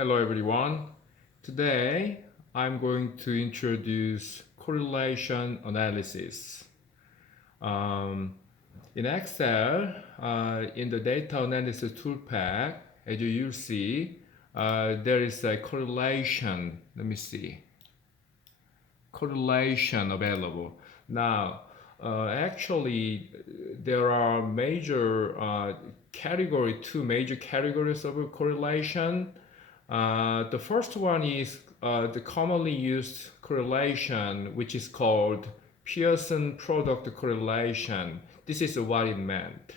Hello everyone. Today I'm going to introduce correlation analysis. Um, in Excel, in the data analysis toolpath, as you see, there is a correlation. Let me see. Correlation available. Now, actually, there are two major categories of correlation. The first one is the commonly used correlation, which is called Pearson product correlation. This is what it meant.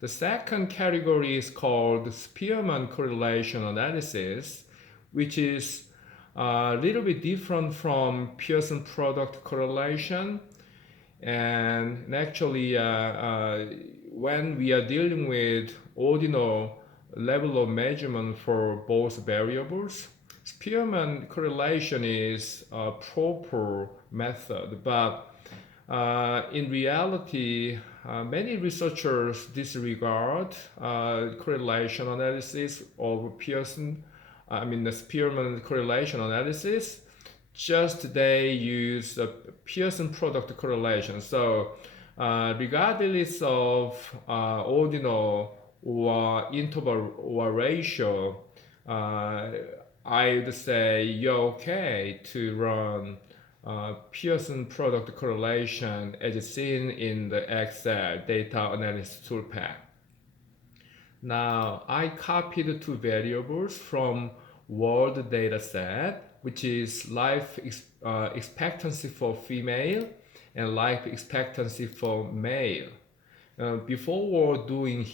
The second category is called Spearman correlation analysis, which is a little bit different from Pearson product correlation. And actually, when we are dealing with ordinal level of measurement for both variables, Spearman correlation is a proper method, but in reality, many researchers disregard correlation analysis of the Spearman correlation analysis. Just they use Pearson product correlation. So, regardless of ordinal or interval or ratio, I would say you're okay to run Pearson product correlation as seen in the Excel data analysis toolpath. Now, I copied two variables from world data set, which is life expectancy for female and life expectancy for male. Before doing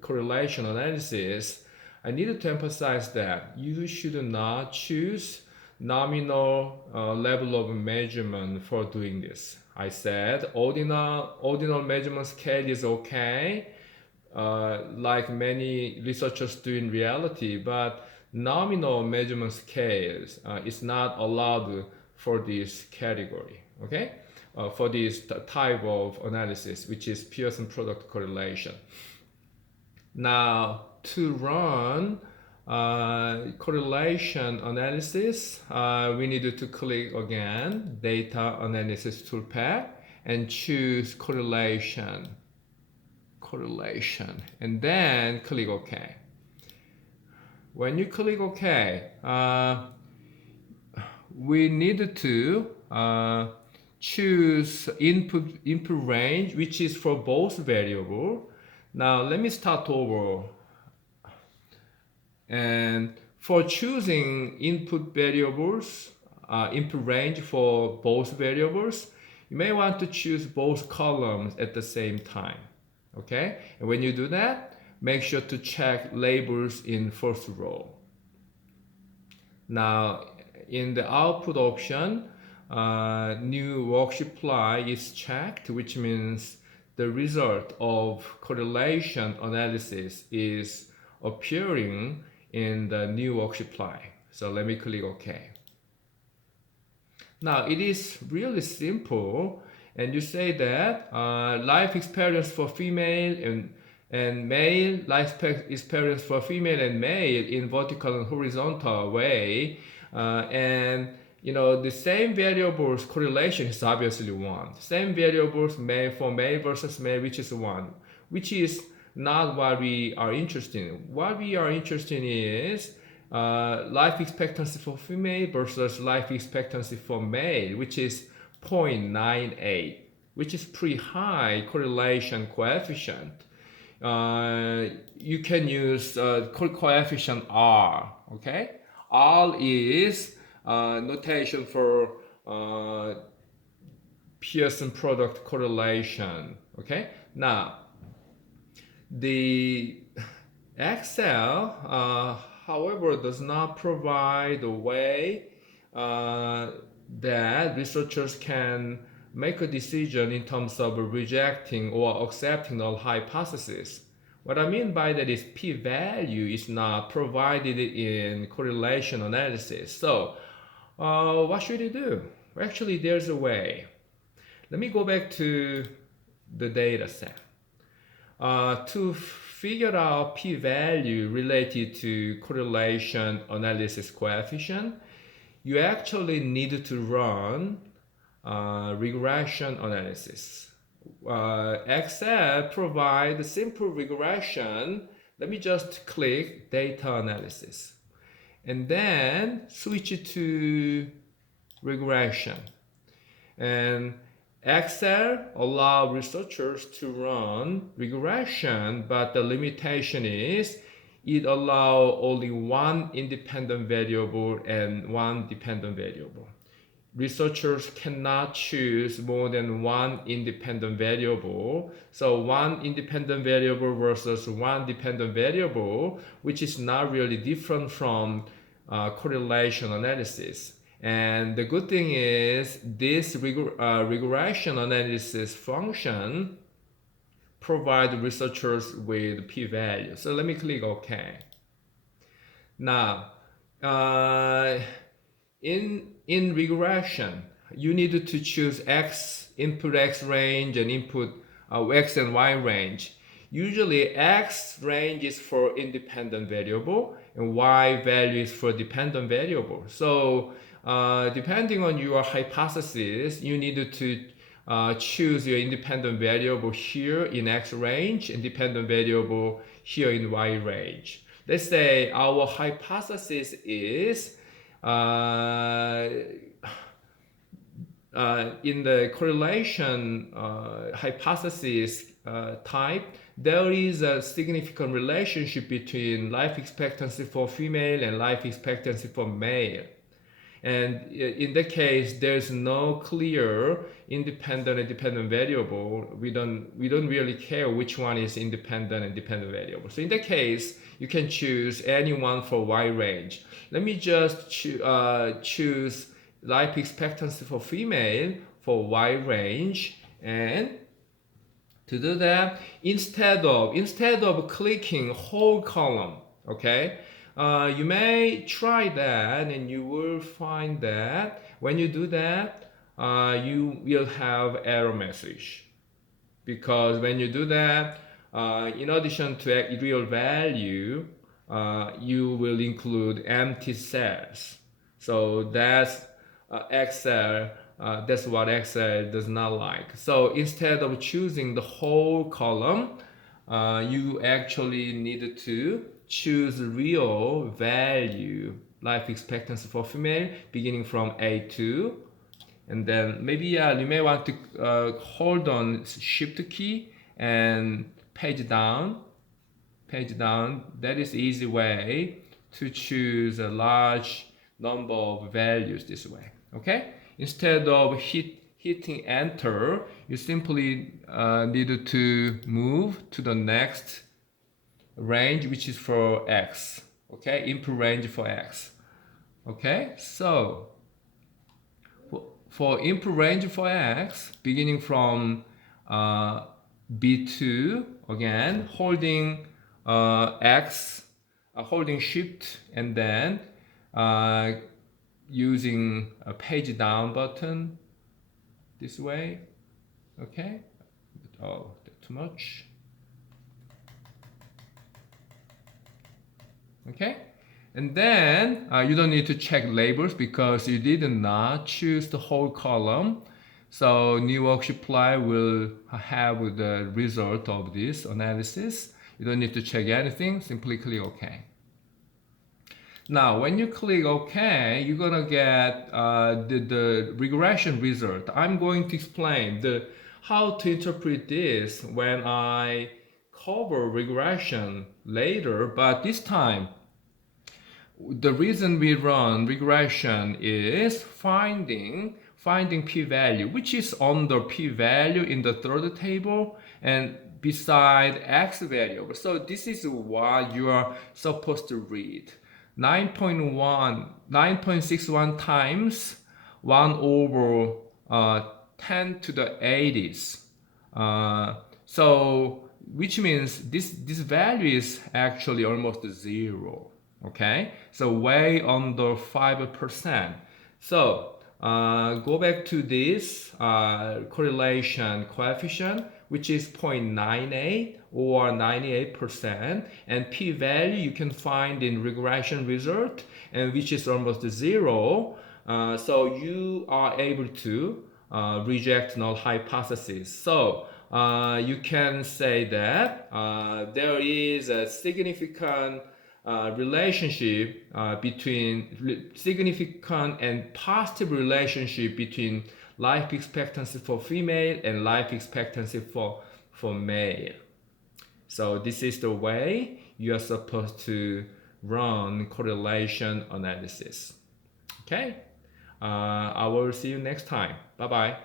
correlation analysis, I needed to emphasize that you should not choose nominal level of measurement for doing this. I said ordinal measurement scale is okay, like many researchers do in reality, but nominal measurement scales is not allowed for this category, okay? For this type of analysis, which is Pearson product correlation. Now, to run correlation analysis, we need to click again, data analysis toolpath, and choose correlation, and then click OK. When you click OK, we need to choose input range, which is for both variable. Now let me start over. And for choosing input variables, input range for both variables, you may want to choose both columns at the same time. Okay? And when you do that, make sure to check labels in first row. Now, in the output option, new worksheet ply is checked, which means the result of correlation analysis is appearing in the new worksheet ply. So let me click OK. Now it is really simple, and you say that life experience for female and male, life experience for female and male in vertical and horizontal way, and the same variables correlation is obviously 1. Same variables male for male versus male, which is 1, which is not what we are interested in. What we are interested in is life expectancy for female versus life expectancy for male, which is 0.98, which is pretty high correlation coefficient. You can use coefficient R, okay? R is notation for Pearson product correlation, okay? Now, the Excel, however, does not provide a way that researchers can make a decision in terms of rejecting or accepting a hypothesis. What I mean by that is p-value is not provided in correlation analysis. So what should you do? Actually, there's a way. Let me go back to the data set. To figure out p-value related to correlation analysis coefficient, you actually need to run regression analysis. Excel provides simple regression. Let me just click data analysis and then switch to regression. And Excel allows researchers to run regression, but the limitation is it allows only one independent variable and one dependent variable. Researchers cannot choose more than one independent variable. So one independent variable versus one dependent variable, which is not really different from correlation analysis. And the good thing is this regression analysis function provides researchers with p-value. So let me click OK. Now, in regression, you need to choose input x range and input x and y range. Usually x range is for independent variable and y value is for dependent variable. So depending on your hypothesis, you need to choose your independent variable here in x range and dependent variable here in y range. Let's say our hypothesis is in the correlation hypothesis type, there is a significant relationship between life expectancy for female and life expectancy for male. And in that case, there's no clear independent and dependent variable. We don't really care which one is independent and dependent variable. So in that case, you can choose any one for y range. Let me just choose life expectancy for female for y range, and to do that, instead of clicking whole column, okay, you may try that, and you will find that when you do that, you will have error message, because when you do that, in addition to real value, you will include empty cells. So that's Excel. That's what Excel does not like. So instead of choosing the whole column, you actually need to choose real value life expectancy for female beginning from A2, and then maybe you may want to hold on shift key and page down. That is easy way to choose a large number of values this way. Okay, instead of hitting enter, you simply need to move to the next range, which is for x. Okay, input range for x. Okay, so for input range for x, beginning from B2, again holding x, holding shift, and then using a page down button this way. Okay, oh, too much. Okay, and then you don't need to check labels because you did not choose the whole column. So new worksheet ply will have the result of this analysis. You don't need to check anything, simply click OK. Now, when you click OK, you're gonna get the regression result. I'm going to explain how to interpret this when I cover regression later, but this time, the reason we run regression is finding p-value, which is under p-value in the third table and beside x variable. So this is what you are supposed to read. 9.61 times 1 over 10 to the 80s. So which means this value is actually almost 0. Okay, so way under 5%. So go back to this correlation coefficient, which is 0.98 or 98%, and p-value you can find in regression result, and which is almost zero. So you are able to reject null hypothesis. So you can say that there is a significant relationship between significant and positive relationship between life expectancy for female and life expectancy for male. So this is the way you are supposed to run correlation analysis. Okay, I will see you next time. Bye bye.